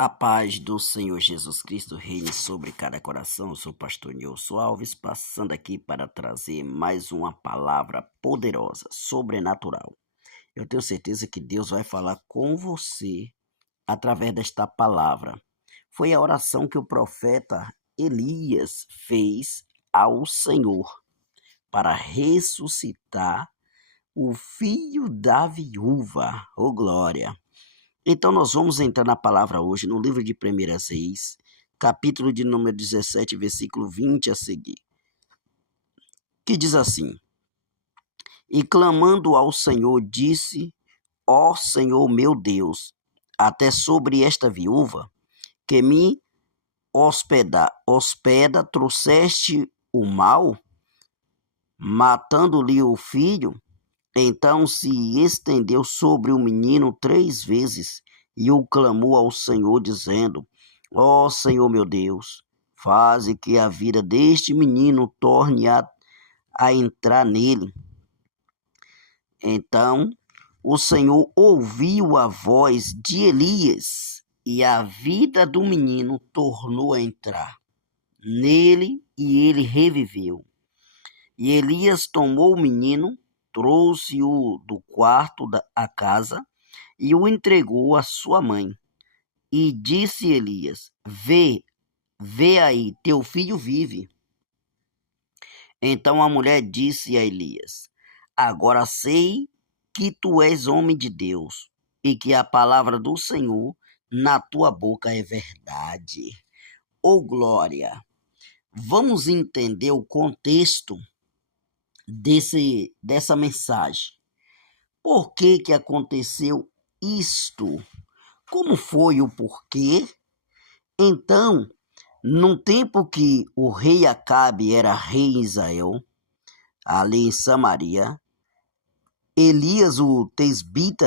A paz do Senhor Jesus Cristo reine sobre cada coração. Eu sou o pastor Nilson Alves, passando aqui para trazer mais uma palavra poderosa, sobrenatural. Eu tenho certeza que Deus vai falar com você através desta palavra. Foi a oração que o profeta Elias fez ao Senhor para ressuscitar o filho da viúva. Oh, glória! Então nós vamos entrar na palavra hoje no livro de 1 Reis, capítulo de número 17, versículo 20 a seguir, que diz assim: E clamando ao Senhor, disse: Ó Senhor meu Deus, até sobre esta viúva que me hospeda trouxeste o mal, matando-lhe o filho. Então se estendeu sobre o menino 3 vezes e o clamou ao Senhor, dizendo: Ó Senhor meu Deus, faze que a vida deste menino torne a entrar nele. Então o Senhor ouviu a voz de Elias, e a vida do menino tornou a entrar nele, e ele reviveu. E Elias tomou o menino, trouxe-o do quarto da casa e o entregou à sua mãe. E disse Elias: vê aí, teu filho vive. Então a mulher disse a Elias: Agora sei que tu és homem de Deus e que a palavra do Senhor na tua boca é verdade. Oh, glória! Vamos entender o contexto dessa mensagem. Por que aconteceu isto? Como foi o porquê? Então, num tempo que o rei Acabe era rei em Israel, ali em Samaria, Elias, o tesbita,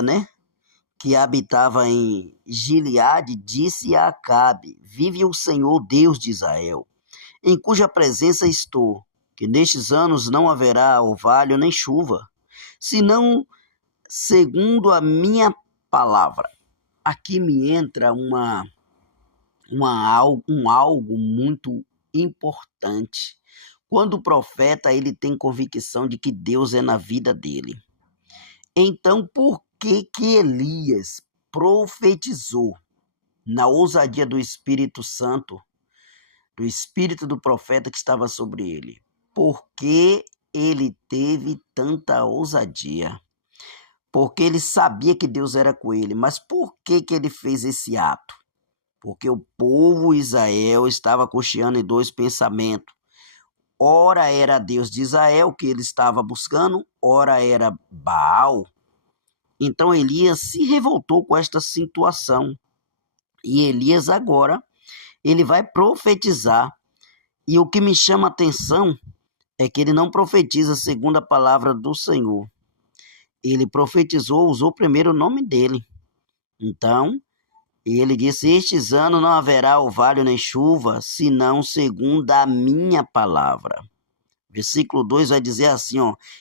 que habitava em Gileade, disse a Acabe: Vive o Senhor Deus de Israel, em cuja presença estou, que nestes anos não haverá orvalho nem chuva, senão segundo a minha palavra. Aqui me entra algo muito importante. Quando o profeta ele tem convicção de que Deus é na vida dele. Então, por que Elias profetizou na ousadia do Espírito Santo, do Espírito do profeta que estava sobre ele? Por que ele teve tanta ousadia? Porque ele sabia que Deus era com ele. Mas por que ele fez esse ato? Porque o povo Israel estava cocheando em 2 pensamentos. Ora era Deus de Israel que ele estava buscando, ora era Baal. Então Elias se revoltou com esta situação. E Elias agora, ele vai profetizar. E o que me chama a atenção é que ele não profetiza segundo a palavra do Senhor. Ele profetizou, usou primeiro o nome dele. Então, ele disse: Estes anos não haverá orvalho nem chuva, senão segundo a minha palavra. Versículo 2 vai dizer assim,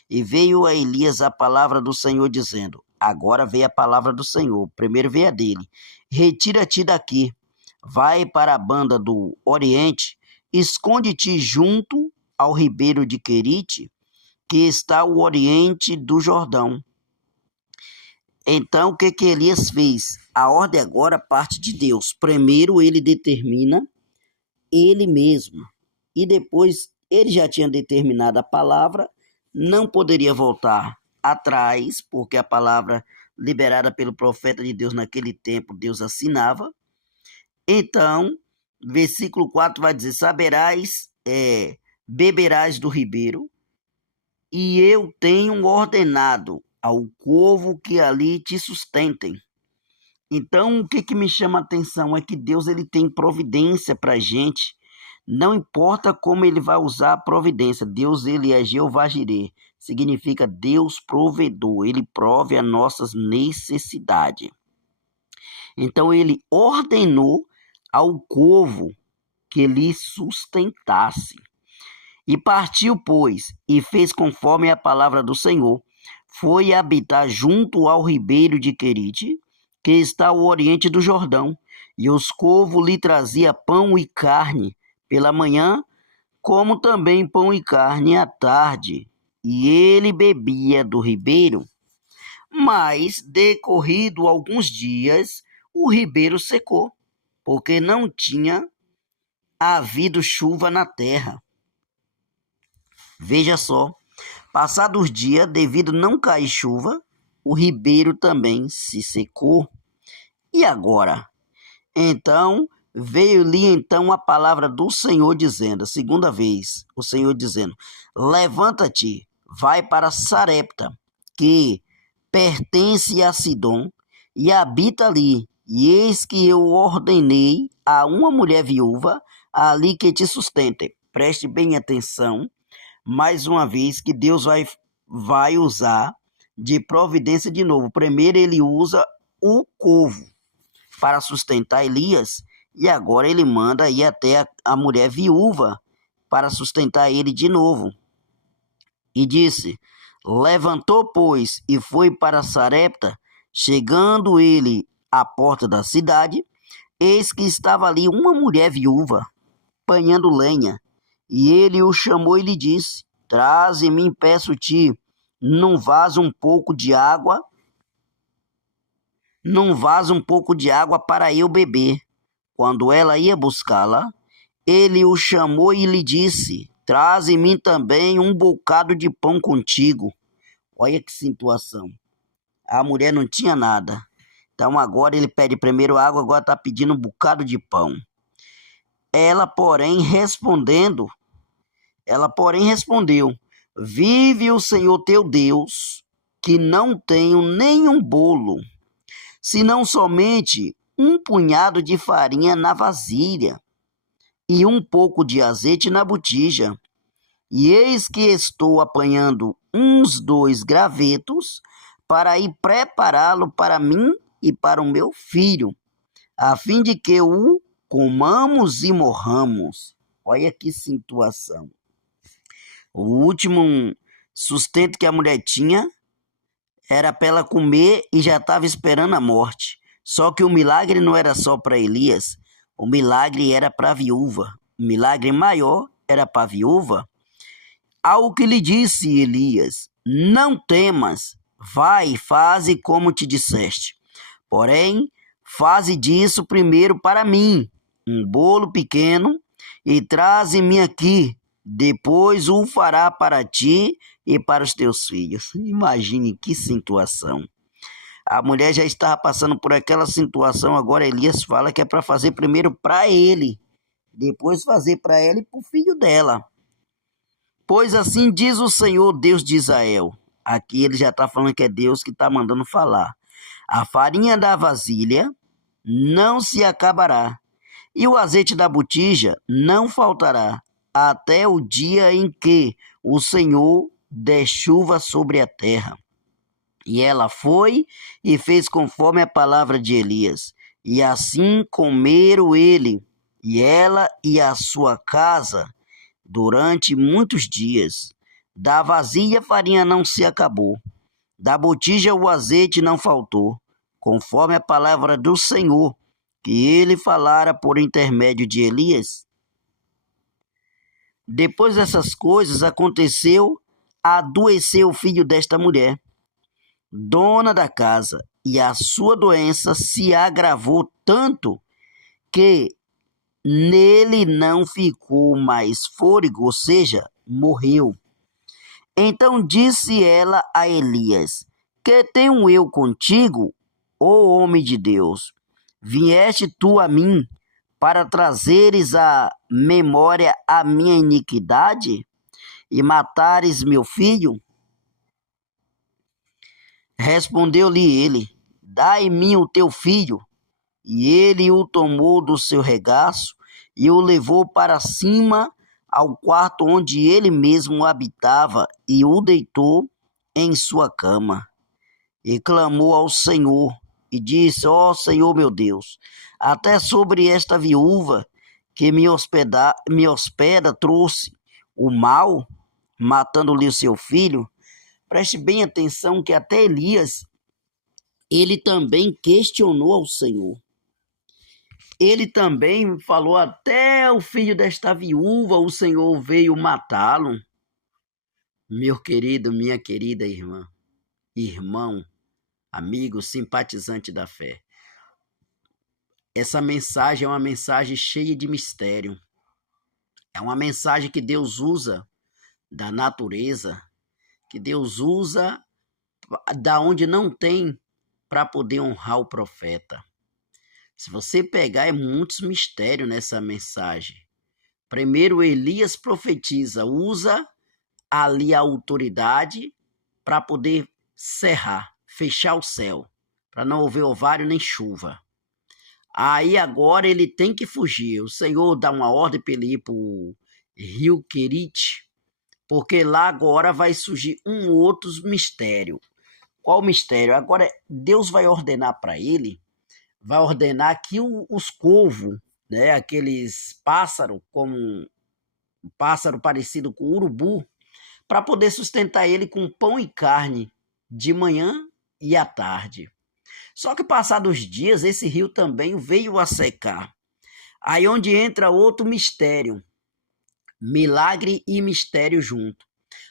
E veio a Elias a palavra do Senhor, dizendo: Agora veio a palavra do Senhor, primeiro veio a dele: Retira-te daqui, vai para a banda do oriente, esconde-te junto ao ribeiro de Querite, que está ao oriente do Jordão. Então, o que Elias fez? A ordem agora parte de Deus. Primeiro ele determina ele mesmo. E depois ele já tinha determinado a palavra, não poderia voltar atrás, porque a palavra liberada pelo profeta de Deus naquele tempo, Deus assinava. Então, versículo 4 vai dizer: beberás do ribeiro, e eu tenho ordenado ao povo que ali te sustentem. Então, o que me chama a atenção é que Deus ele tem providência para a gente. Não importa como ele vai usar a providência. Deus ele é Jeová Jireh. Significa Deus provedor. Ele prove as nossas necessidades. Então, ele ordenou ao povo que ele sustentasse. E partiu, pois, e fez conforme a palavra do Senhor. Foi habitar junto ao ribeiro de Querite, que está ao oriente do Jordão. E os corvos lhe trazia pão e carne pela manhã, como também pão e carne à tarde. E ele bebia do ribeiro. Mas, decorrido alguns dias, o ribeiro secou, porque não tinha havido chuva na terra. Veja só, passados dias, devido não cair chuva, o ribeiro também se secou. E agora? Então, veio-lhe então a palavra do Senhor dizendo, a segunda vez, o Senhor dizendo, levanta-te, vai para Sarepta, que pertence a Sidom, e habita ali. E eis que eu ordenei a uma mulher viúva ali que te sustente. Preste bem atenção, mais uma vez, que Deus vai usar de providência de novo. Primeiro ele usa o corvo para sustentar Elias, e agora ele manda ir até a mulher viúva para sustentar ele de novo. E disse, levantou, pois, e foi para Sarepta. Chegando ele à porta da cidade, eis que estava ali uma mulher viúva, apanhando lenha. E ele o chamou e lhe disse, traze-me, peço-te, num vaso um pouco de água para eu beber. Quando ela ia buscá-la, ele o chamou e lhe disse, traze-me também um bocado de pão contigo. Olha que situação. A mulher não tinha nada. Então agora ele pede primeiro água, agora está pedindo um bocado de pão. Ela, porém, respondeu, vive o Senhor teu Deus, que não tenho nenhum bolo, senão somente um punhado de farinha na vasilha e um pouco de azeite na botija. E eis que estou apanhando uns 2 gravetos para ir prepará-lo para mim e para o meu filho, a fim de que o comamos e morramos. Olha que situação. O último sustento que a mulher tinha era para ela comer e já estava esperando a morte. Só que o milagre não era só para Elias, o milagre era para a viúva. O milagre maior era para a viúva. Ao que lhe disse Elias, não temas, vai, faze como te disseste. Porém, faze disso primeiro para mim, um bolo pequeno, e traze-me aqui, depois o fará para ti e para os teus filhos. Imagine que situação. A mulher já estava passando por aquela situação, agora Elias fala que é para fazer primeiro para ele, depois fazer para ela e para o filho dela. Pois assim diz o Senhor, Deus de Israel. Aqui ele já está falando que é Deus que está mandando falar. A farinha da vasilha não se acabará, e o azeite da botija não faltará, até o dia em que o Senhor der chuva sobre a terra. E ela foi e fez conforme a palavra de Elias. E assim comeram ele, e ela e a sua casa, durante muitos dias. Da vasilha a farinha não se acabou, da botija o azeite não faltou, conforme a palavra do Senhor, que ele falara por intermédio de Elias. Depois dessas coisas aconteceu, adoeceu o filho desta mulher, dona da casa, e a sua doença se agravou tanto que nele não ficou mais fôlego, ou seja, morreu. Então disse ela a Elias, que tenho eu contigo, ó homem de Deus? Vieste tu a mim para trazeres à memória a minha iniquidade e matares meu filho? Respondeu-lhe ele, dai-me o teu filho. E ele o tomou do seu regaço e o levou para cima ao quarto onde ele mesmo habitava e o deitou em sua cama. E clamou ao Senhor e disse, ó Senhor meu Deus, até sobre esta viúva que me hospeda trouxe o mal, matando-lhe o seu filho. Preste bem atenção que até Elias ele também questionou ao Senhor. Ele também falou: até o filho desta viúva, o Senhor veio matá-lo. Meu querido, minha querida irmã, irmão, amigo, simpatizante da fé. Essa mensagem é uma mensagem cheia de mistério. É uma mensagem que Deus usa da natureza, que Deus usa da onde não tem para poder honrar o profeta. Se você pegar, é muitos mistérios nessa mensagem. Primeiro, Elias profetiza, usa ali a autoridade para poder cerrar, fechar o céu, para não haver orvalho nem chuva. Aí agora ele tem que fugir. O Senhor dá uma ordem para ele ir para o rio Querite, porque lá agora vai surgir um outro mistério. Qual mistério? Agora Deus vai ordenar para ele, vai ordenar que os corvos, né, aqueles pássaros, como um pássaro parecido com urubu, para poder sustentar ele com pão e carne de manhã e à tarde. Só que passados os dias, esse rio também veio a secar. Aí onde entra outro mistério, milagre e mistério junto.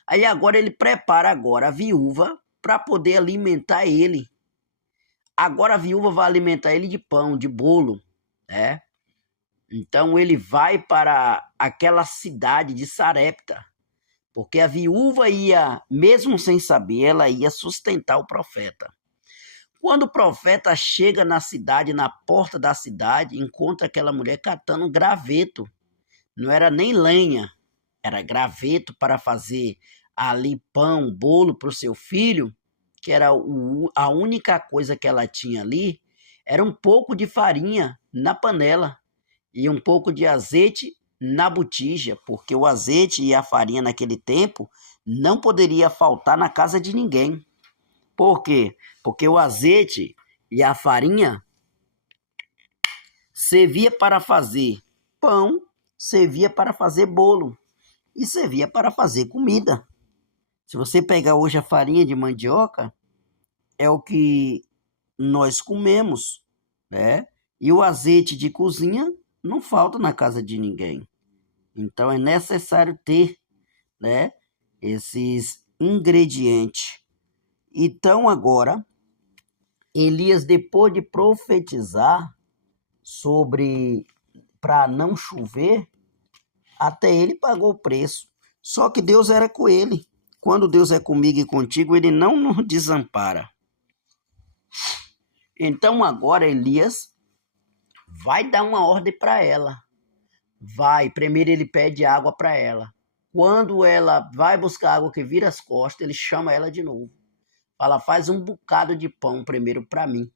Aí agora ele prepara agora a viúva para poder alimentar ele. Agora a viúva vai alimentar ele de pão, de bolo, né? Então ele vai para aquela cidade de Sarepta, porque a viúva ia, mesmo sem saber, ela ia sustentar o profeta. Quando o profeta chega na cidade, na porta da cidade, encontra aquela mulher catando um graveto. Não era nem lenha, era graveto para fazer ali pão, bolo para o seu filho, que era a única coisa que ela tinha ali, era um pouco de farinha na panela e um pouco de azeite na botija, porque o azeite e a farinha naquele tempo não poderia faltar na casa de ninguém. Por quê? Porque o azeite e a farinha servia para fazer pão, servia para fazer bolo e servia para fazer comida. Se você pegar hoje a farinha de mandioca, é o que nós comemos, né? E o azeite de cozinha não falta na casa de ninguém. Então é necessário ter, né, esses ingredientes. Então agora, Elias, depois de profetizar sobre para não chover, até ele pagou o preço. Só que Deus era com ele. Quando Deus é comigo e contigo, ele não nos desampara. Então agora Elias vai dar uma ordem para ela. Primeiro ele pede água para ela. Quando ela vai buscar água que vira as costas, ele chama ela de novo. Fala: faz um bocado de pão primeiro para mim.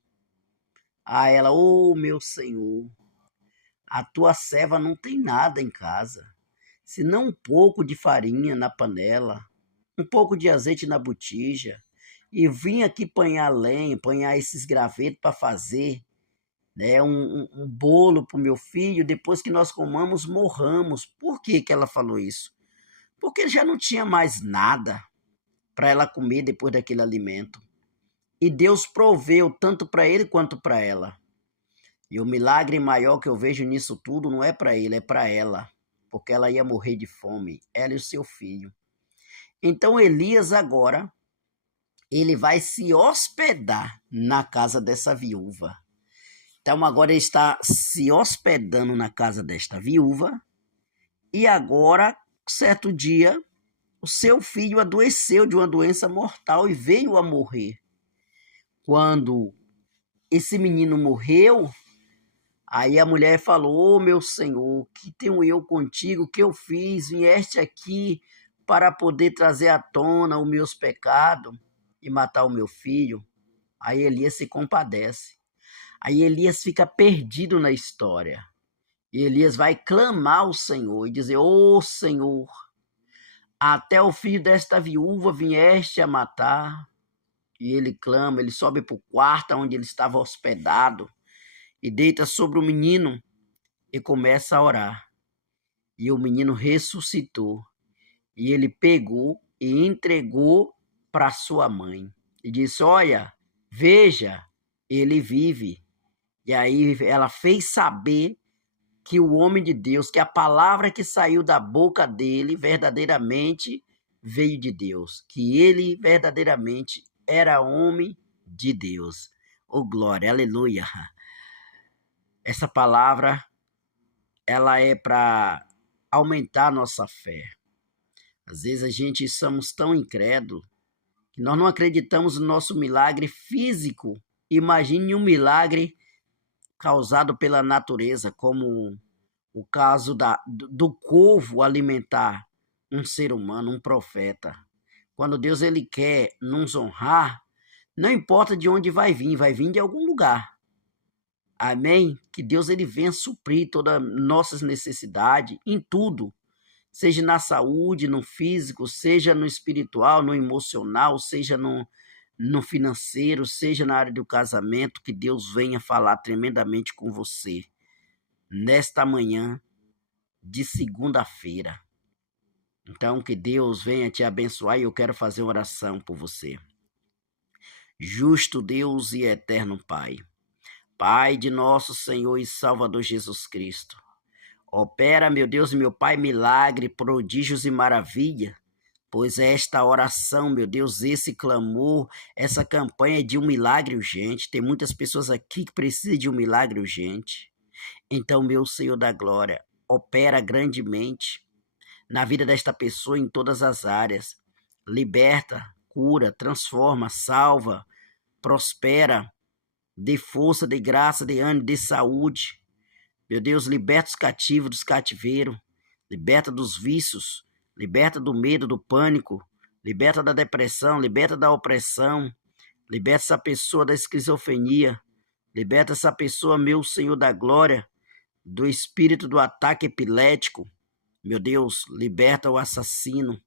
Aí ela: meu Senhor, a tua serva não tem nada em casa, senão um pouco de farinha na panela, um pouco de azeite na botija, e vim aqui apanhar lenha, apanhar esses gravetos para fazer, né, um bolo para o meu filho, depois que nós comamos, morramos. Por que ela falou isso? Porque ele já não tinha mais nada para ela comer depois daquele alimento. E Deus proveu tanto para ele quanto para ela. E o milagre maior que eu vejo nisso tudo não é para ele, é para ela. Porque ela ia morrer de fome, ela e o seu filho. Então Elias agora, ele vai se hospedar na casa dessa viúva. Então agora ele está se hospedando na casa desta viúva. E agora, certo dia, o seu filho adoeceu de uma doença mortal e veio a morrer. Quando esse menino morreu, aí a mulher falou: meu Senhor, que tenho eu contigo, que eu fiz? Vieste aqui para poder trazer à tona os meus pecados e matar o meu filho. Aí Elias se compadece. Aí Elias fica perdido na história. E Elias vai clamar ao Senhor e dizer: Senhor, até o filho desta viúva vieste a matar. E ele clama, ele sobe para o quarto onde ele estava hospedado e deita sobre o menino e começa a orar. E o menino ressuscitou. E ele pegou e entregou para sua mãe. E disse: olha, veja, ele vive. E aí ela fez saber que o homem de Deus, que a palavra que saiu da boca dele verdadeiramente veio de Deus, que ele verdadeiramente era homem de Deus. Oh, glória, aleluia. Essa palavra, ela é para aumentar a nossa fé. Às vezes a gente somos tão incrédulos que nós não acreditamos no nosso milagre físico. Imagine um milagre causado pela natureza, como o caso do corvo alimentar um ser humano, um profeta. Quando Deus ele quer nos honrar, não importa de onde vai vir de algum lugar. Amém? Que Deus ele venha suprir todas nossas necessidades em tudo, seja na saúde, no físico, seja no espiritual, no emocional, seja no financeiro, seja na área do casamento, que Deus venha falar tremendamente com você nesta manhã de segunda-feira. Então, que Deus venha te abençoar e eu quero fazer uma oração por você. Justo Deus e eterno Pai, Pai de nosso Senhor e Salvador Jesus Cristo, opera, meu Deus e meu Pai, milagre, prodígios e maravilha, pois esta oração, meu Deus, esse clamor, essa campanha é de um milagre urgente. Tem muitas pessoas aqui que precisam de um milagre urgente. Então, meu Senhor da glória, opera grandemente na vida desta pessoa em todas as áreas. Liberta, cura, transforma, salva, prospera, dê força, dê graça, dê ânimo, dê saúde. Meu Deus, liberta os cativos dos cativeiros, liberta dos vícios, liberta do medo, do pânico, liberta da depressão, liberta da opressão, liberta essa pessoa da esquizofrenia, liberta essa pessoa, meu Senhor da glória, do espírito do ataque epilético. Meu Deus, liberta o assassino,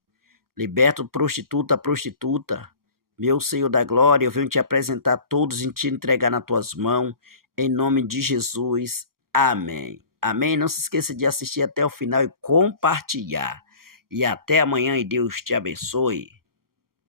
liberta o prostituto, a prostituta. Meu Senhor da glória, eu venho te apresentar todos e te entregar nas tuas mãos, em nome de Jesus. Amém. Amém. Não se esqueça de assistir até o final e compartilhar. E até amanhã e Deus te abençoe.